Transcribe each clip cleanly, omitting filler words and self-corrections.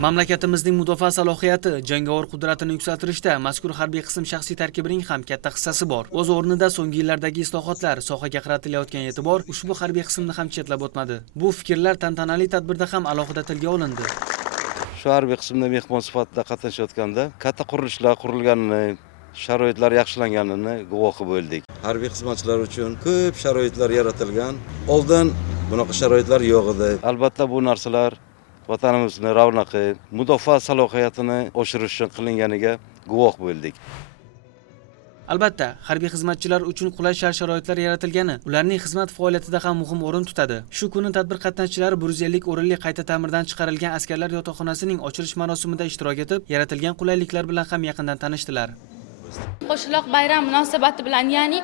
Mamlakatimizning mudofaa salohiyati, jangovar qudratini yuksaltirishda mazkur harbiy qism shaxsiy tarkibining ham katta hissasi bor. O'z o'rnida so'nggi yillardagi islohotlar, sohaga qaratilayotgan e'tibor ushbu harbiy qismni ham chetlab o'tmadi. Bu fikrlar tantanali tadbirda ham alohida tilga olindi. Shu harbiy qismda mehmon sifatida qatnashayotganda katta qurilishlar qurilganini, sharoitlar yaxshilanganini guvohi bo'ldik. Harbiy xizmatchilar uchun ko'p sharoitlar yaratilgan. Oldin bunaqa sharoitlar yo'q edi. Albatta bu narsalar vatanimizni ravnaqi, mudofaa salohiyatini oshirish uchun qilinganiga guvoh bo'ldik. Albatta, harbiy xizmatchilar uchun qulay shart-sharoitlar yaratilgani ularning xizmat faoliyatida ham muhim o'rin tutadi. Shu kuni tadbir qatnashchilari 150 o'rinli qayta ta'mirdan chiqarilgan askarlar yotoqxonasining ochilish marosimida ishtirok etib, yaratilgan qulayliklar bilan ham yaqindan tanishdilar. Qo'shaloq bayram munosabati bilan, ya'ni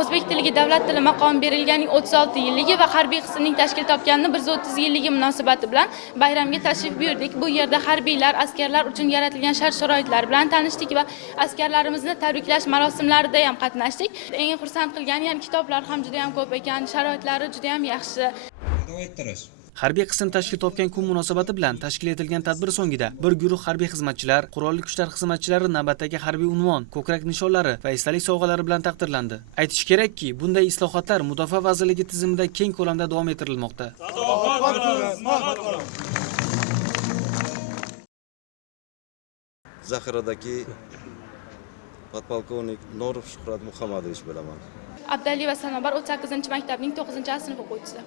o'zbek tiliga davlat tili maqomi berilganining 36 yilligi va harbiy qismning tashkil topganining 130 yilligi munosabati bilan bayramga tashrif buyurdik. Bu yerda harbiylar, askarlar uchun yaratilgan shart-sharoitlar bilan tanishdik va askarlarimizni tabriklash marosimlarida ham qatnashdik. Eng xursand qilgani, ya'ni kitoblar ham juda ham ko'p ekan, sharoitlari juda ham yaxshi. Harbiy qism tashkil topgan kun munosabati bilan tashkil etilgan tadbir so'ngida bir guruh harbiy xizmatchilar, qurolli kuchlar xizmatchilari navbatdagi harbiy unvon, ko'krak nishonlari va esdalik sovg'alari bilan taqdirlandi. Aytish kerakki, bunday islohotlar Mudofaa vazirligi tizimida keng ko'lamda davom ettirilmoqda. Zaxiradagi podpolkovnik Norov Shuhrat Muhammadovich bilaman. Abdaliy va Sanobar 38-maktabning 9-sinf o'quvchisi.